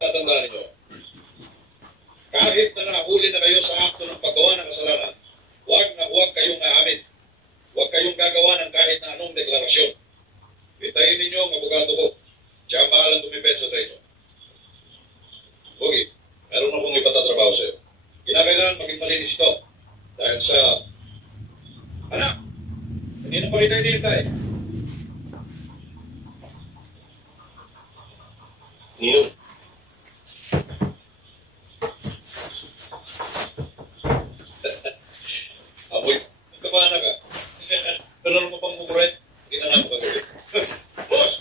Tatandaan niyo, kahit na nahuli na kayo sa akto ng paggawa ng kasalanan, huwag kayong naamin. Huwag kayong gagawa ng kahit na anong deklarasyon. Itayin ninyo ang abogado ko. Siya ang bahalang tumipet sa inyo. Okay, meron akong ipatatrabaho sa'yo. Kinakailangan maging malinis ito. Dahil sa... Anak! Hindi na pa kita hinihintay. Nino. Amoy, kamana ka. Pero mo pang mumuret, hindi na nga magagawin. Boss!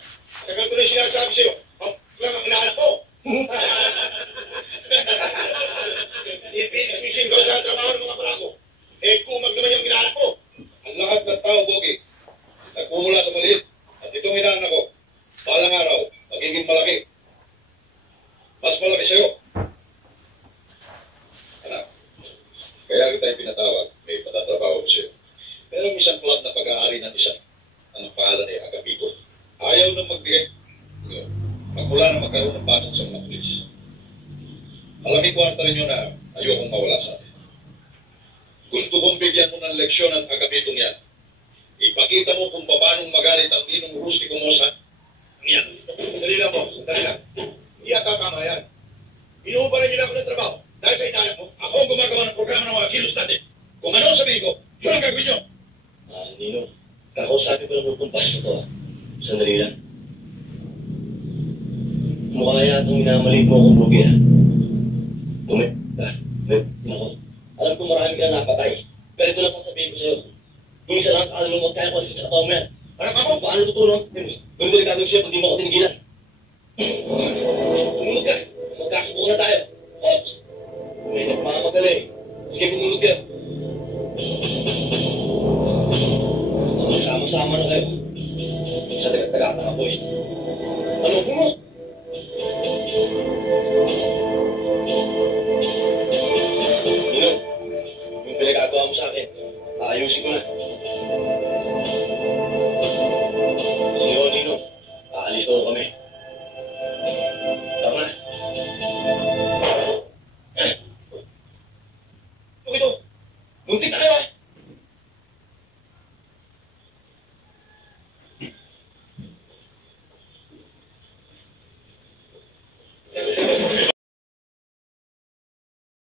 Tagal ko na sinasabi sa'yo. Lang ang inaanak ko. Ipisin ko sa trabaho ng mga barako. Kumag naman yung inaanak ko. Ang lahat ng tao, Bogi, nagmumula sa maliit. At itong inaanak ko, balang araw, magiging malaki. Mas malaki sa'yo. Anak, kaya kita yung pinatawag, may patatrabaho ko sa'yo. Merong isang club na pag-aari ng isa. Ang pangalan ay Agapito. Ayaw na magbigay. Magmula na magkaroon ng batong sa mga pulis. Alamig ko rin nyo na ayokong mawala sa atin. Gusto kong bigyan mo ng leksyon ang Agapitong yan. Ipakita mo kung paano magalit ang ninong rustiko mo sa yan. Sandali lang mo, sandali lang. Hindi akakama yan. Inuubaran niyo na ako ng trabaho. Dahil sa inaanak mo, ako ang gumagawa ng programa ng mga kilos natin. Kung ano ang sabihin ko, yun ang gagawin nyo. Nino, kakausapin ko lang itong pasto to. Sandali lang. Mukha yatang minamaliit mo akong bugi ha. Nako. Alam ko marami ka na napatay. Pero ito lang sasabihin ko sa'yo. Yung isa lang alam mo magkaya ko sa katawang mo yan. Anak ako, paano tutulong? Yung delikado siya kung di mo ako tinigilan. Tumulog ka. Magkasubo na tayo. Oops! May nagpapagaling. Sige, tumulog ka. Sama-sama na kayo. Sa taga-taga na ako eh. Ano po mo? Nino, yung pinagagawa mo sa akin, ayusin ko na. Sige, Nino, aalis ko kami. Tama na. Ito, muntik na kayo eh.